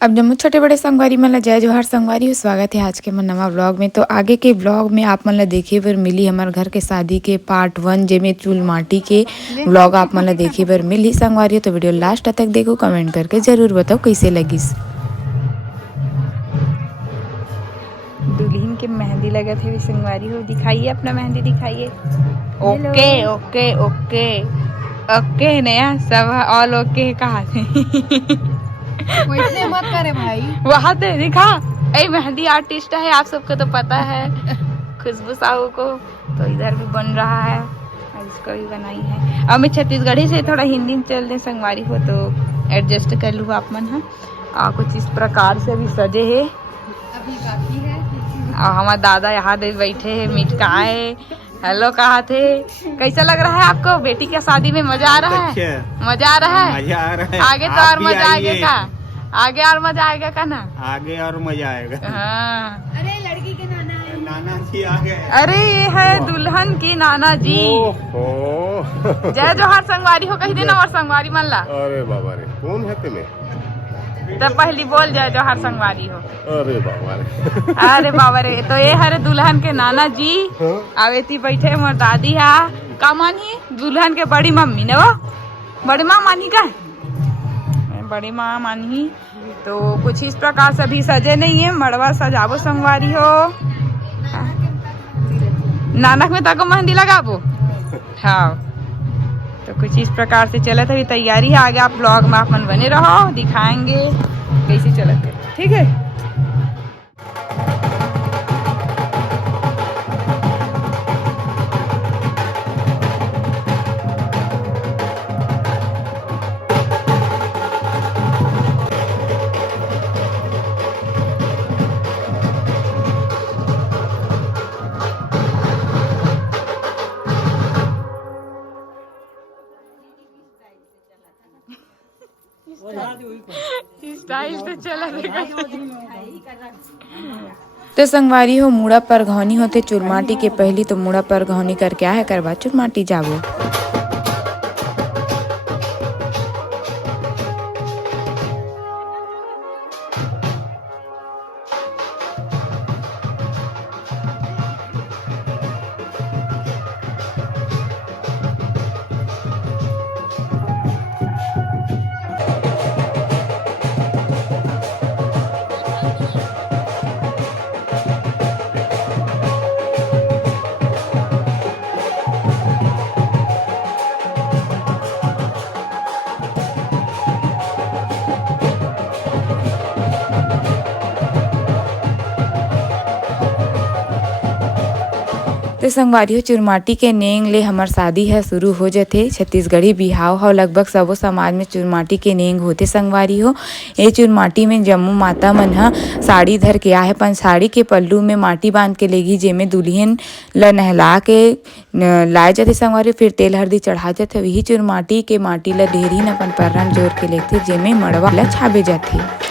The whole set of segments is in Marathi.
अब जम्मू छोटे बड़े संगवारी मन ला जय जोहार संगवारी हो। स्वागत है आज के मन नवा ब्लॉग में। तो आगे के ब्लॉग में आप मन ला देखे बर मिली हमारे घर के शादी के पार्ट 1 जेमे चूल माटी के ब्लॉग आप मन ला देखे बर मिली संगवारी हो। तो वीडियो लास्ट तक देखो, कमेंट करके जरूर बताओ कैसे लगिस। दुल्हन के मेहंदी लगे थे संगवारी हो, दिखाइए अपना मेहंदी दिखाइए। ओके ओके ओके ओके नया सब ऑल ओके कहा थे वैसे मत करे भाई। वहाँ पे दिखा, ए मेहंदी आर्टिस्ट है, आप सबको तो पता है खुशबू साहू को। तो इधर भी बन रहा है और इसको भी बनाई है। अब मैं छत्तीसगढ़ी से थोड़ा हिंदी में चल दे संगवारी हो तो एडजस्ट कर लूँ आप मन। हाँ कुछ इस प्रकार से भी सजे है अभी काफी है। और हमारे दादा यहाँ दे बैठे है मिटकाए हेलो कहा थे। कैसा लग रहा है आपको बेटी के शादी में? मजा आ रहा है? मजा आ रहा है? मजा आ रहा है। आगे तो और मजा आएगा का? आगे और मजा आएगा का ना? आगे और मजा आएगा। हाँ। अरे लड़की के नाना है। नाना जी आ गए। अरे ये है दुल्हन की नाना जी। जय जोहार संगवारी हो कही देना और संगवारी मन ला। अरे बाबा रे, कौन है तुम्हें? तब पहली बोल जय जोहार संगवारी हो। अरे बाबा रे। अरे बाबा रे, तो ये हरे दुल्हन के नाना जी आवेती बैठे मोर दादी हा का मानी दुल्हन के बड़ी मम्मी ने वो बड़ी माँ मानी का बड़ी माँ मानी। तो कुछ इस प्रकार से अभी सजे नहीं है, मड़वा सजाबो संगवारी हो। नानक में तक मेहंदी लगाबो। हाँ तो कुछ इस प्रकार से चलत है तैयारी है। आगे आप ब्लॉग में आप मन बने रहो, दिखाएंगे कैसे चलत है। ठीक है। स्टाइल तो चला तो संगवारी हो मुड़ा पर घौनी होते चुरमाटी के पहली। तो मुड़ा पर घौनी करके आए करवा चुरमाटी जाबो। तो संगवारी हो चुरमाटी के नेंग ले हमार शादी है शुरू हो जाते। छत्तीसगढ़ी बिहाव हो लगभग सबो समाज में चुरमाटी के नेंग होते संगवारी हो। ये चुरमाटी में जम्मू माता मन हा साड़ी धर के आहे पन साड़ी के पल्लू में माटी बांध के लेगी जेमे दुल्हन ला नहला के लाए जाते संगवारी। फिर तेल हल्दी चढ़ा जाते। वही चुरमाटी के माटी ला ढेरी न अपन पररन जोर के लेते जेमे मड़वा ला छाबे जाते।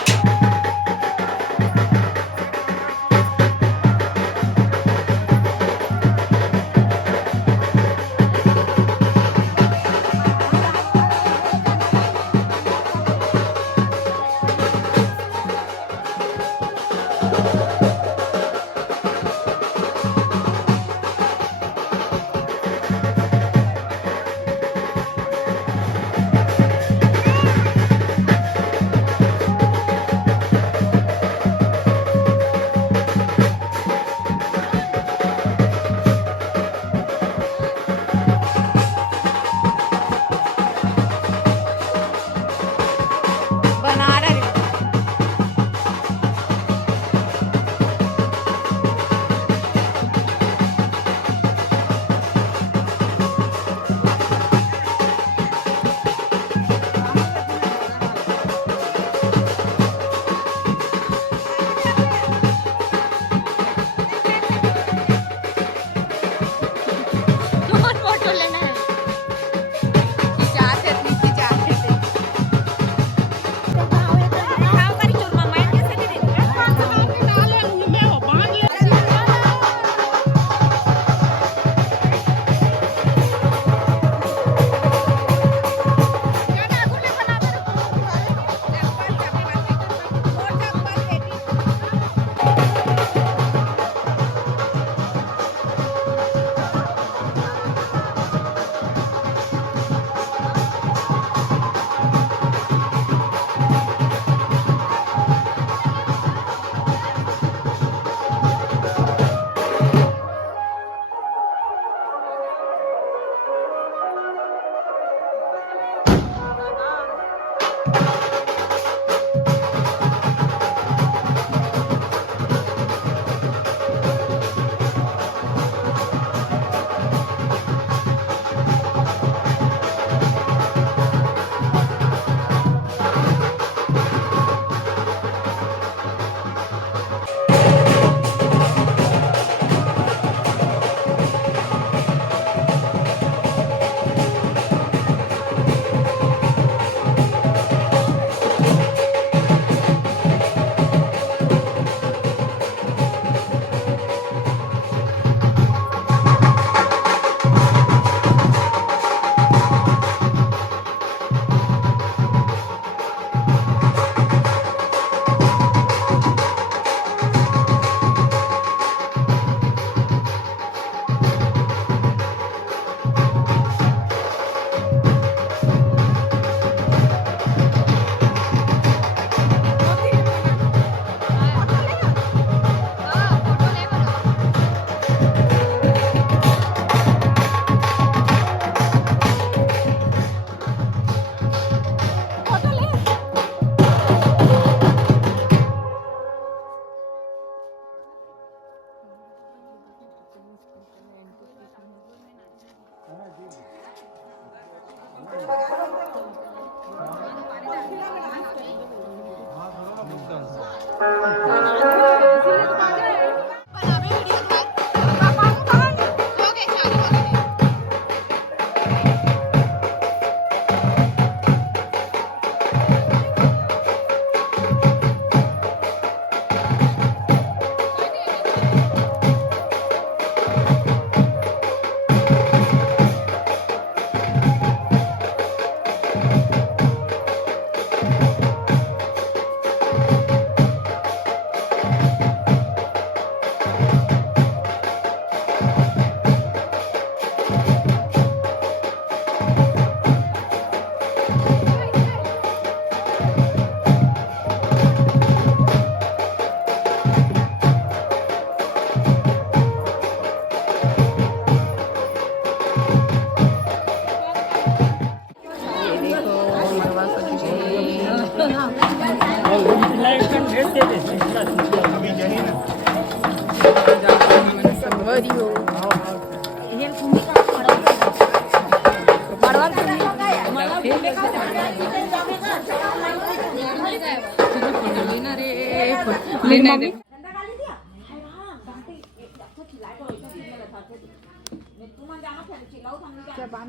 संगवारी हो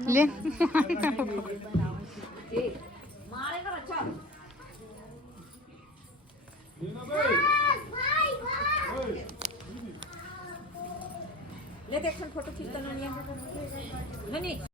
ले ले देख फोटो खींचता नहीं